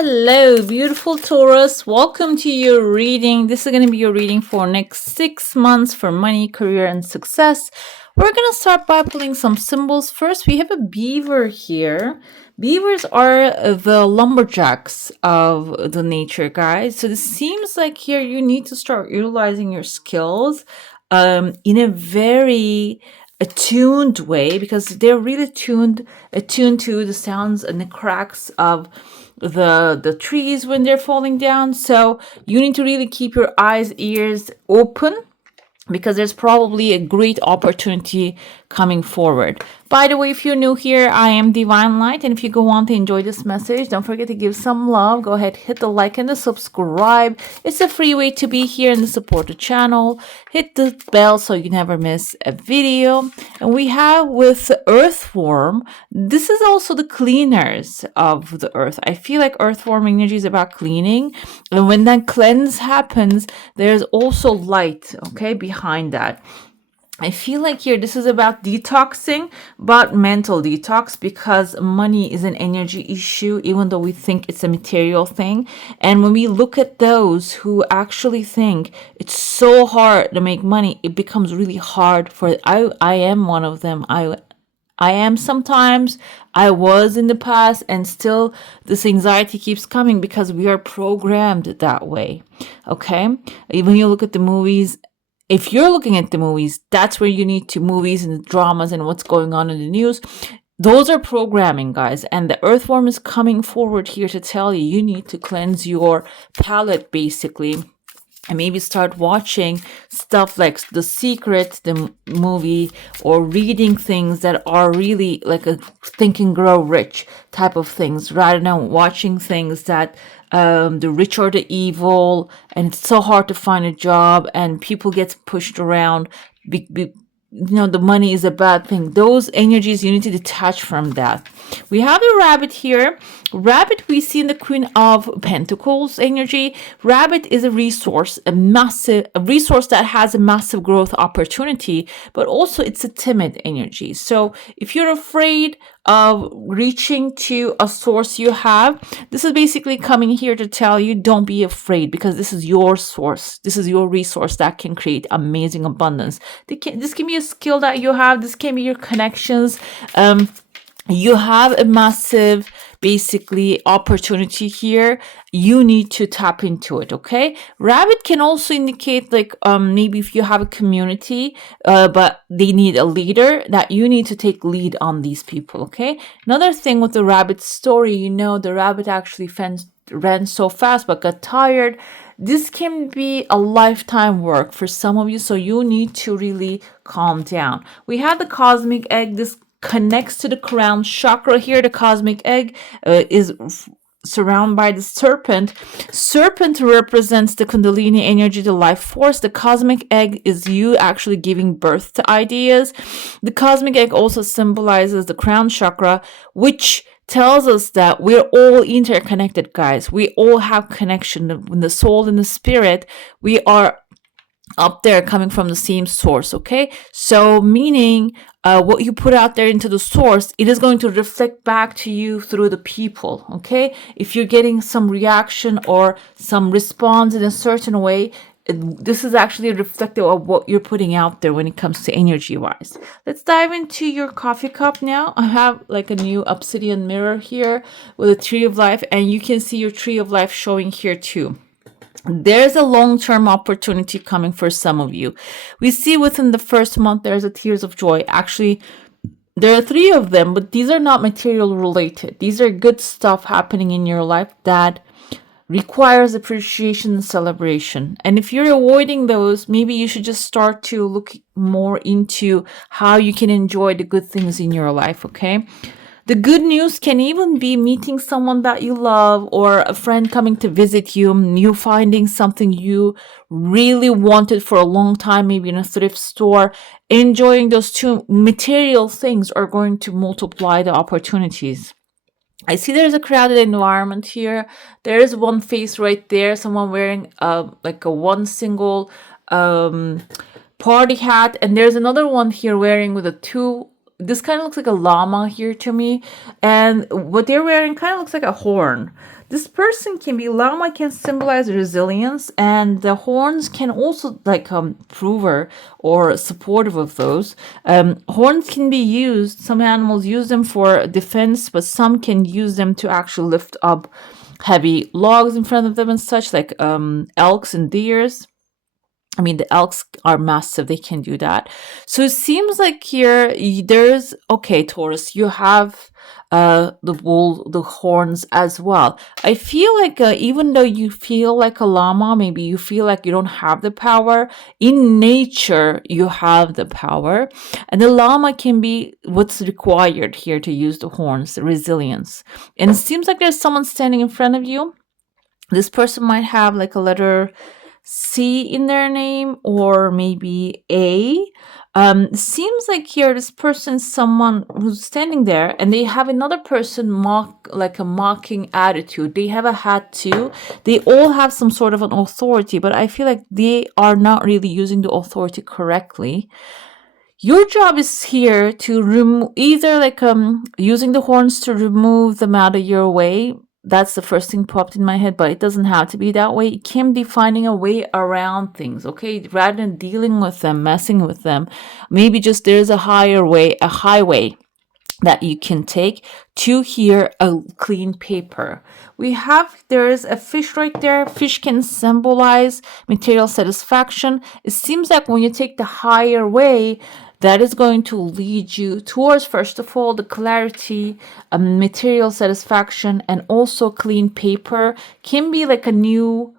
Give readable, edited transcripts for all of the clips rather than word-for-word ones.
Hello, beautiful Taurus. Welcome to your reading. This is going to be your reading for next 6 months for money, career, and success. We're going to start by pulling some symbols. First, we have a beaver here. Beavers are the lumberjacks of the nature, guys. So this seems like here you need to start utilizing your skills in a very attuned way, because they're really attuned to the sounds and the cracks of the trees when they're falling down. So you need to really keep your eyes, ears open, because there's probably a great opportunity coming forward. By the way, if you're new here, I am Divine Light, and if you go on to enjoy this message, don't forget to give some love. Go ahead, hit the like and the subscribe. It's a free way to be here and to support the channel. Hit the bell so you never miss a video. And we have with Earthworm, this is also the cleaners of the earth. I feel like Earthworm energy is about cleaning, and when that cleanse happens, there's also light, okay, behind that. I feel like here this is about detoxing, but mental detox, because money is an energy issue, even though we think it's a material thing. And when we look at those who actually think it's so hard to make money, it becomes really hard for I am one of them. I am sometimes, I was in the past, and still this anxiety keeps coming because we are programmed that way. Okay? When you look at the movies, if you're looking at the movies, that's where you need to, movies and the dramas and what's going on in the news. Those are programming, guys. And the Earthworm is coming forward here to tell you, you need to cleanse your palate, basically. And maybe start watching stuff like The Secret, the movie, or reading things that are really like a Think and Grow Rich type of things, rather than watching things that the rich or the evil, and it's so hard to find a job, and people get pushed around. The money is a bad thing. Those energies, you need to detach from that. We have a rabbit here. Rabbit, we see in the Queen of Pentacles energy. Rabbit is a resource, a resource that has a massive growth opportunity, but also it's a timid energy. So if you're afraid of reaching to a source you have, this is basically coming here to tell you, don't be afraid, because this is your source. This is your resource that can create amazing abundance. This can be a skill that you have. This can be your connections. You have a massive, basically, opportunity here. You need to tap into it, okay? Rabbit can also indicate, like, maybe if you have a community, but they need a leader, that you need to take lead on these people, okay? Another thing with the rabbit story, the rabbit actually ran so fast but got tired. This can be a lifetime work for some of you, so you need to really calm down. We have the cosmic egg. This connects to the crown chakra here. The cosmic egg is surrounded by the serpent. Serpent represents the Kundalini energy, the life force. The cosmic egg is you actually giving birth to ideas. The cosmic egg also symbolizes the crown chakra, which tells us that we're all interconnected, guys. We all have connection. In the soul and the spirit, we are up there coming from the same source, okay? So meaning what you put out there into the source, it is going to reflect back to you through the people, okay? If you're getting some reaction or some response in a certain way, this is actually reflective of what you're putting out there when it comes to energy wise. Let's dive into your coffee cup now. I have like a new obsidian mirror here with a tree of life, and you can see your tree of life showing here too. There's a long-term opportunity coming for some of you. We see within the first month, there's a tears of joy. Actually, there are 3 of them, but these are not material related. These are good stuff happening in your life that requires appreciation and celebration. And if you're avoiding those, maybe you should just start to look more into how you can enjoy the good things in your life, okay? The good news can even be meeting someone that you love, or a friend coming to visit you, you finding something you really wanted for a long time, maybe in a thrift store. Enjoying those 2 material things are going to multiply the opportunities. I see there's a crowded environment here. There is one face right there, someone wearing like a one single party hat, and there's another one here wearing with a 2 this kind of looks like a llama here to me, and what they're wearing kind of looks like a horn. This person can be llama, can symbolize resilience, and the horns can also like prover or supportive of those. Horns can be used. Some animals use them for defense, but some can use them to actually lift up heavy logs in front of them and such, like elks and deers. I mean, the elks are massive. They can do that. So it seems like here there's, okay, Taurus, you have the wool, the horns as well. I feel like even though you feel like a llama, maybe you feel like you don't have the power, in nature, you have the power. And the llama can be what's required here to use the horns, the resilience. And it seems like there's someone standing in front of you. This person might have like a letter C in their name, or maybe A. Seems like here this person is someone who's standing there, and they have another person like a mocking attitude. They have a hat too. They all have some sort of an authority, but I feel like they are not really using the authority correctly. Your job is here to remove, either like using the horns to remove them out of your way. That's the first thing popped in my head, but it doesn't have to be that way. It can be finding a way around things, okay? Rather than dealing with them, messing with them, maybe just there's a higher way, a highway that you can take to hear a clean paper. There is a fish right there. Fish can symbolize material satisfaction. It seems like when you take the higher way, that is going to lead you towards, first of all, the clarity, material satisfaction, and also clean paper. Can be like a new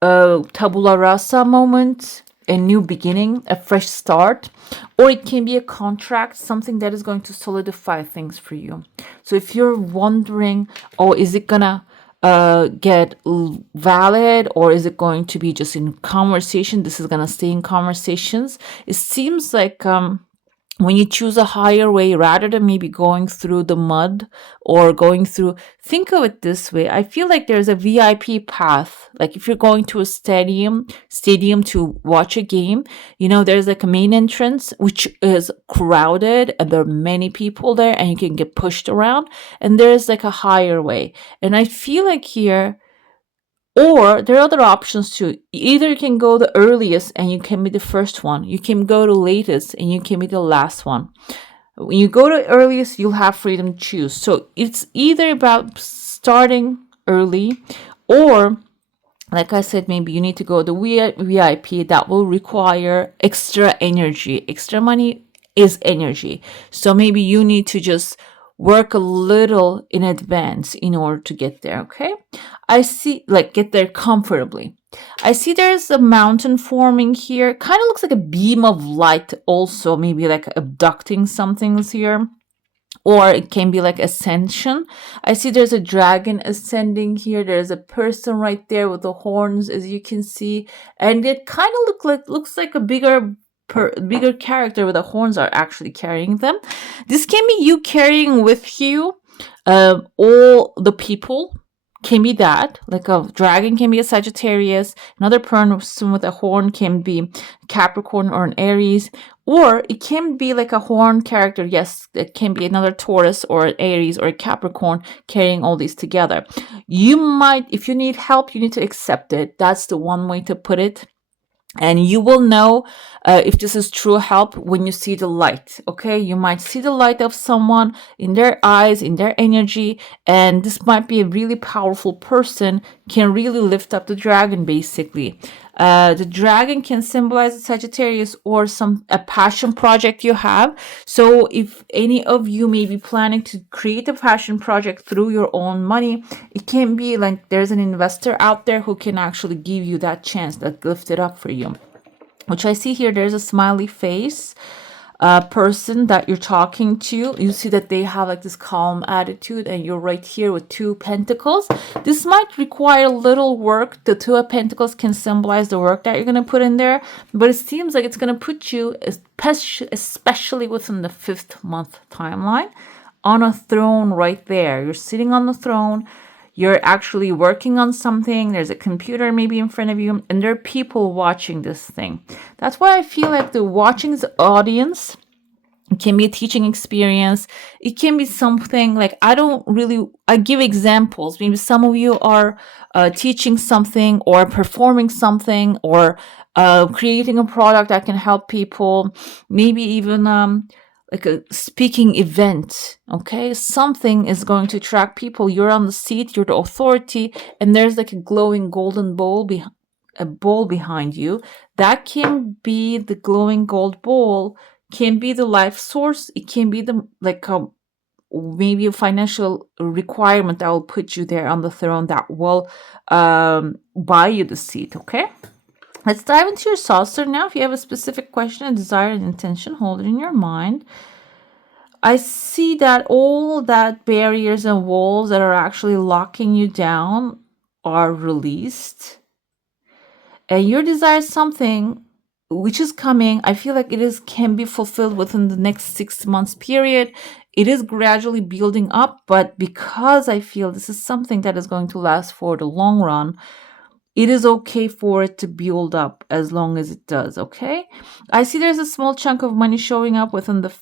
tabula rasa moment, a new beginning, a fresh start, or it can be a contract, something that is going to solidify things for you. So if you're wondering, oh, is it gonna get valid, or is it going to be just in conversation? This is gonna stay in conversations. It seems like when you choose a higher way, rather than maybe going through the mud or going through, think of it this way. I feel like there's a VIP path. Like if you're going to a stadium to watch a game, there's like a main entrance, which is crowded and there are many people there and you can get pushed around. And there's like a higher way. And I feel like here, or there are other options too. Either you can go the earliest and you can be the first one. You can go to latest and you can be the last one. When you go to earliest, you'll have freedom to choose. So it's either about starting early, or like I said, maybe you need to go the VIP. That will require extra energy. Extra money is energy. So maybe you need to just work a little in advance in order to get there, okay? I see, like, get there comfortably. I see there's a mountain forming here. Kind of looks like a beam of light also, maybe like abducting some things here. Or it can be like ascension. I see there's a dragon ascending here. There's a person right there with the horns, as you can see. And it kind of looks like a bigger character, where the horns are actually carrying them. This can be you carrying with you all the people. Can be that, like a dragon can be a Sagittarius, another person with a horn can be Capricorn or an Aries, or it can be like a horn character. Yes, it can be another Taurus or an Aries or a Capricorn carrying all these together. You might, if you need help, you need to accept it. That's the one way to put it. And you will know if this is true help when you see the light, okay? You might see the light of someone in their eyes, in their energy, and this might be a really powerful person, can really lift up the dragon, basically. The dragon can symbolize a Sagittarius or a passion project you have. So if any of you may be planning to create a passion project through your own money, it can be like there's an investor out there who can actually give you that chance, that lift it up for you. Which I see here, there's a smiley face person that you're talking to. You see that they have like this calm attitude, and you're right here with 2 pentacles. This might require little work. The 2 of pentacles can symbolize the work that you're going to put in there, but it seems like it's going to put you, especially within the 5th month timeline, on a throne right there. You're sitting on the throne. You're actually working on something. There's a computer maybe in front of you, and there are people watching this thing. That's why I feel like the watching audience It can be a teaching experience. It can be something like, I give examples. Maybe some of you are teaching something or performing something or creating a product that can help people. Maybe even like a speaking event. Okay. Something is going to attract people. You're on the seat, you're the authority, and there's like a glowing golden bowl a bowl behind you. That can be the glowing gold bowl, can be the life source. It can be the like maybe a financial requirement that will put you there on the throne, that will buy you the seat. Okay, let's dive into your saucer now. If you have a specific question, a desire, an intention, hold it in your mind. I see that all that barriers and walls that are actually locking you down are released, and your desire is something which is coming. I feel like can be fulfilled within the next 6 months period. It is gradually building up, but because I feel this is something that is going to last for the long run, it is okay for it to build up as long as it does. Okay, I see there's a small chunk of money showing up within the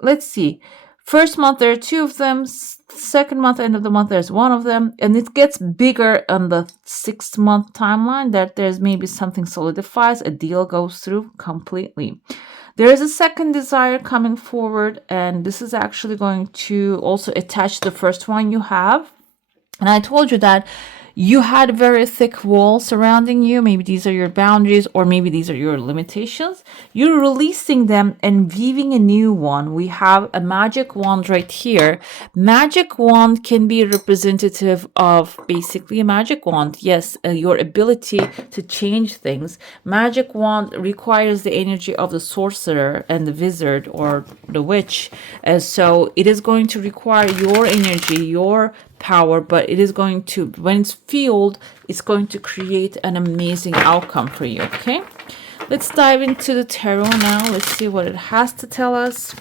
let's see, first month there are two of them, second month, end of the month there's one of them, and it gets bigger on the 6 month timeline, that there's maybe something solidifies, a deal goes through completely. There is a second desire coming forward, and this is actually going to also attach the first one you have. And I told you that you had a very thick wall surrounding you. Maybe these are your boundaries, or maybe these are your limitations. You're releasing them and weaving a new one. We have a magic wand right here. Magic wand can be representative of basically a magic wand. Yes, your ability to change things. Magic wand requires the energy of the sorcerer and the wizard or the witch. So it is going to require your energy, your power, but it is going to, when it's fueled, it's going to create an amazing outcome for you. Okay, let's dive into the tarot now. Let's see what it has to tell us.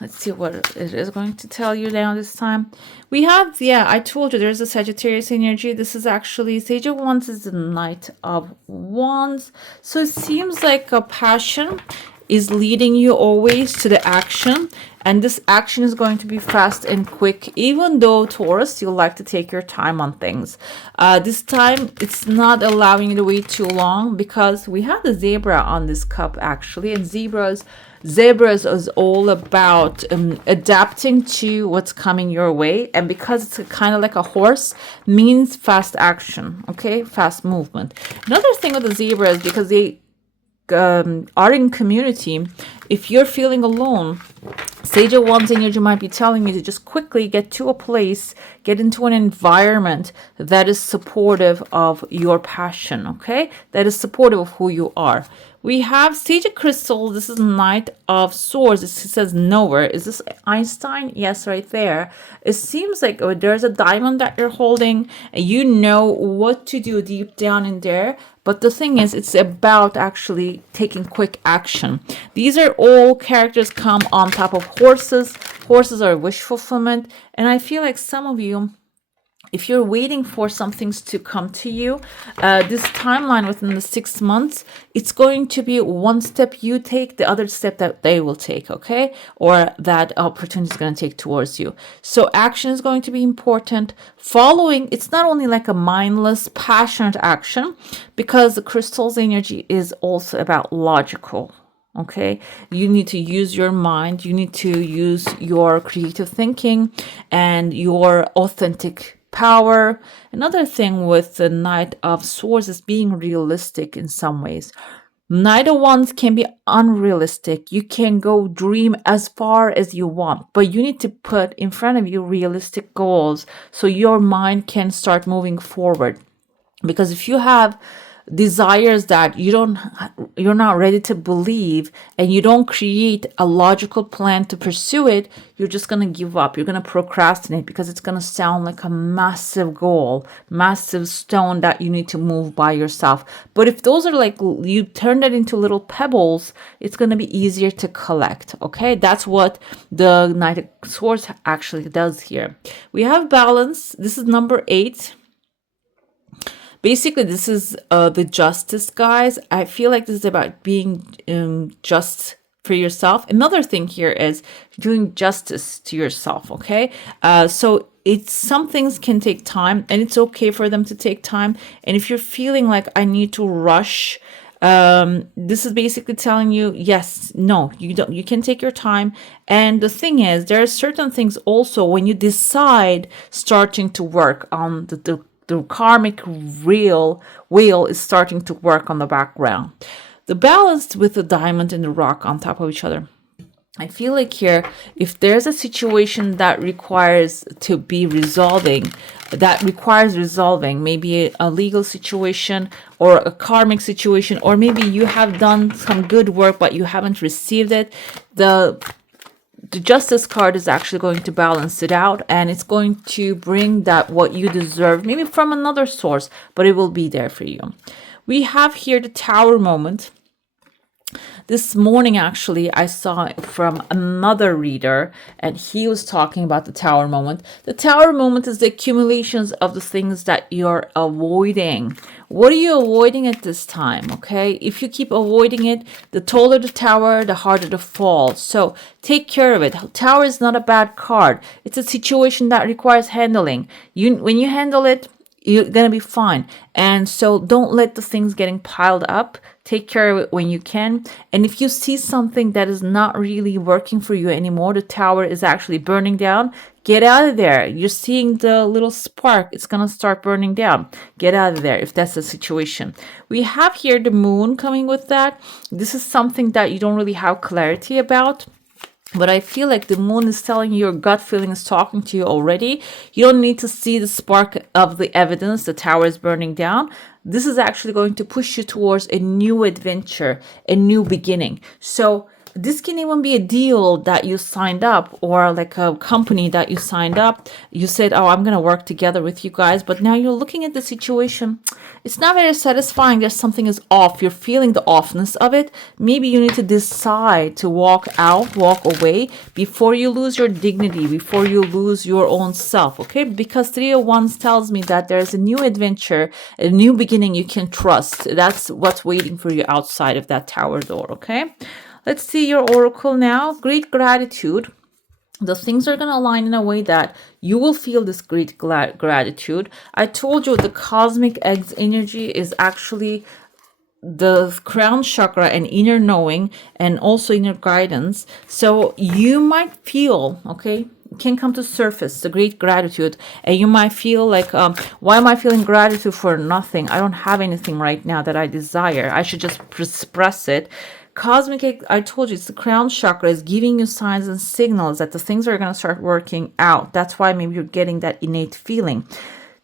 Let's see what it is going to tell you now this time. We have, I told you there's a Sagittarius energy. This is actually, Sage of Wands is the Knight of Wands. So it seems like a passion is leading you always to the action. And this action is going to be fast and quick, even though, Taurus, you like to take your time on things. This time, it's not allowing you to wait too long, because we have the zebra on this cup, actually. And zebras is all about adapting to what's coming your way. And because it's kind of like a horse, means fast action, okay? Fast movement. Another thing with the zebra is because they are in community. If you're feeling alone, Sage of Wands energy might be telling you to just quickly get to a place, get into an environment that is supportive of your passion, okay? That is supportive of who you are. We have Sage of Crystal. This is Knight of Swords. It says nowhere. Is this Einstein? Yes, right there. It seems like there's a diamond that you're holding, and you know what to do deep down in there. But the thing is, it's about actually taking quick action. These are all characters come on top of horses. Horses are wish fulfillment. And I feel like some of you, if you're waiting for some things to come to you, this timeline within the 6 months, it's going to be one step you take, the other step that they will take, okay? Or that opportunity is going to take towards you. So action is going to be important. Following, it's not only like a mindless, passionate action, because the crystal's energy is also about logical. Okay, you need to use your mind, you need to use your creative thinking and your authentic power. Another thing with the Knight of Swords is being realistic in some ways. Knight of Wands can be unrealistic. You can go dream as far as you want, but you need to put in front of you realistic goals so your mind can start moving forward. Because if you have desires that you're not ready to believe, and you don't create a logical plan to pursue it, you're just going to give up. You're going to procrastinate, because it's going to sound like a massive goal, massive stone that you need to move by yourself. But if those are like, you turn that into little pebbles, it's going to be easier to collect. Okay, that's what the Knight of Swords actually does here. We have balance. This is number 8. Basically, this is the justice, guys. I feel like this is about being just for yourself. Another thing here is doing justice to yourself. Okay. So it's some things can take time, and it's okay for them to take time. And if you're feeling like I need to rush, this is basically telling you, yes, no, you don't, you can take your time. And the thing is, there are certain things also when you decide starting to work on the karmic wheel is starting to work on the background. The balance with the diamond and the rock on top of each other. I feel like here, if there's a situation that requires resolving, maybe a legal situation or a karmic situation, or maybe you have done some good work but you haven't received it, the justice card is actually going to balance it out, and it's going to bring that what you deserve, maybe from another source, but it will be there for you. We have here the Tower moment. This morning, actually, I saw it from another reader, and he was talking about the Tower moment. The Tower moment is the accumulations of the things that you're avoiding. What are you avoiding at this time? Okay, if you keep avoiding it, the taller the tower, the harder the fall. So take care of it. Tower is not a bad card. It's a situation that requires handling. When you handle it, you're going to be fine. And so don't let the things getting piled up. Take care of it when you can. And if you see something that is not really working for you anymore, the tower is actually burning down, get out of there. You're seeing the little spark. It's going to start burning down. Get out of there if that's the situation. We have here the moon coming with that. This is something that you don't really have clarity about. But I feel like the moon is telling you, your gut feeling is talking to you already. You don't need to see the spark of the evidence, the tower is burning down. This is actually going to push you towards a new adventure, a new beginning. So this can even be a deal that you signed up, or like a company that you signed up. You said, oh, I'm going to work together with you guys. But now you're looking at the situation. It's not very satisfying. There's something is off. You're feeling the offness of it. Maybe you need to decide to walk away before you lose your dignity, before you lose your own self. Okay. Because 3 of Wands tells me that there's a new adventure, a new beginning you can trust. That's what's waiting for you outside of that tower door. Okay. Let's see your oracle now. Great gratitude. The things are going to align in a way that you will feel this great gratitude. I told you the cosmic eggs energy is actually the crown chakra and inner knowing, and also inner guidance. So you might feel, okay, can come to surface, the great gratitude, and you might feel like, why am I feeling gratitude for nothing? I don't have anything right now that I desire. I should just express it. Cosmic, I told you, it's the crown chakra, is giving you signs and signals that the things are going to start working out. That's why maybe you're getting that innate feeling.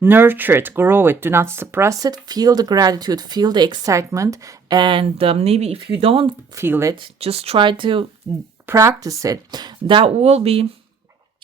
Nurture it, grow it, do not suppress it. Feel the gratitude, feel the excitement, and maybe if you don't feel it, just try to practice it. That will be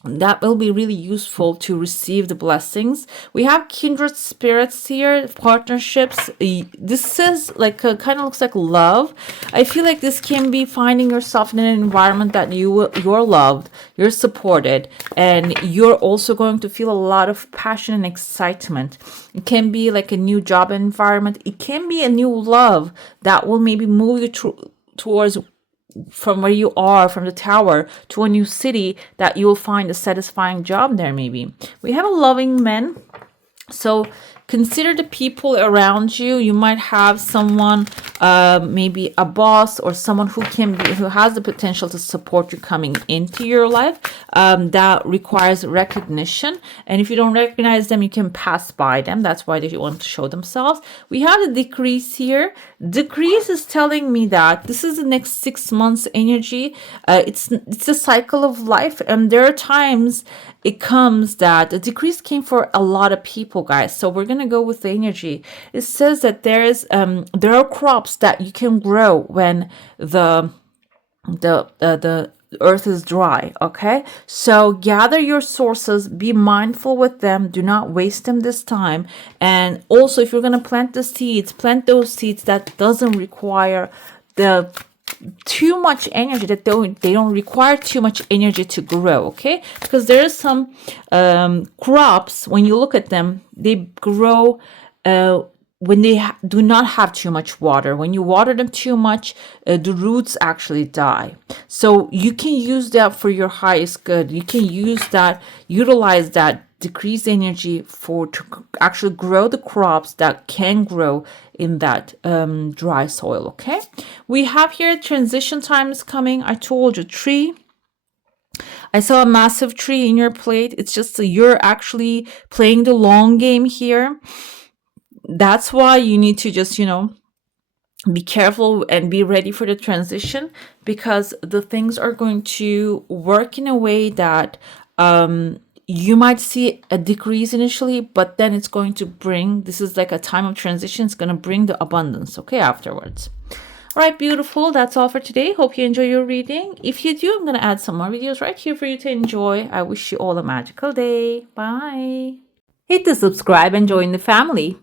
really useful to receive the blessings. We have kindred spirits here, partnerships. This is like kind of looks like love. I feel like this can be finding yourself in an environment that you're loved, you're supported, and you're also going to feel a lot of passion and excitement. It can be like a new job environment. It can be a new love that will maybe move you towards from where you are, from the tower, to a new city that you'll find a satisfying job there. Maybe we have a loving man. So consider the people around you. You might have someone, maybe a boss or someone who has the potential to support you coming into your life. That requires recognition. And if you don't recognize them, you can pass by them. That's why they want to show themselves. We have the decrease here. Decrease is telling me that this is the next 6 months energy. It's a cycle of life. And there are times it comes that the decrease came for a lot of people, guys. So we're going to go with the energy. It says that there are crops that you can grow when the earth is dry. Okay, so gather your sources, be mindful with them, do not waste them this time. And also, if you're going to plant the seeds, plant those seeds that doesn't require too much energy, that they don't require too much energy to grow. Okay, because there are some crops, when you look at them, they grow when they do not have too much water. When you water them too much, the roots actually die. So you can use that for your highest good. You can utilize that decreased energy to actually grow the crops that can grow in that dry soil. Okay, we have here transition time is coming. I told you, tree. I saw a massive tree in your plate. It's just you're actually playing the long game here. That's why you need to just, be careful and be ready for the transition, because the things are going to work in a way that you might see a decrease initially, but then it's going to bring, this is like a time of transition, it's going to bring the abundance, okay, afterwards. All right, beautiful. That's all for today. Hope you enjoy your reading. If you do, I'm going to add some more videos right here for you to enjoy. I wish you all a magical day. Bye. Hit the subscribe and join the family.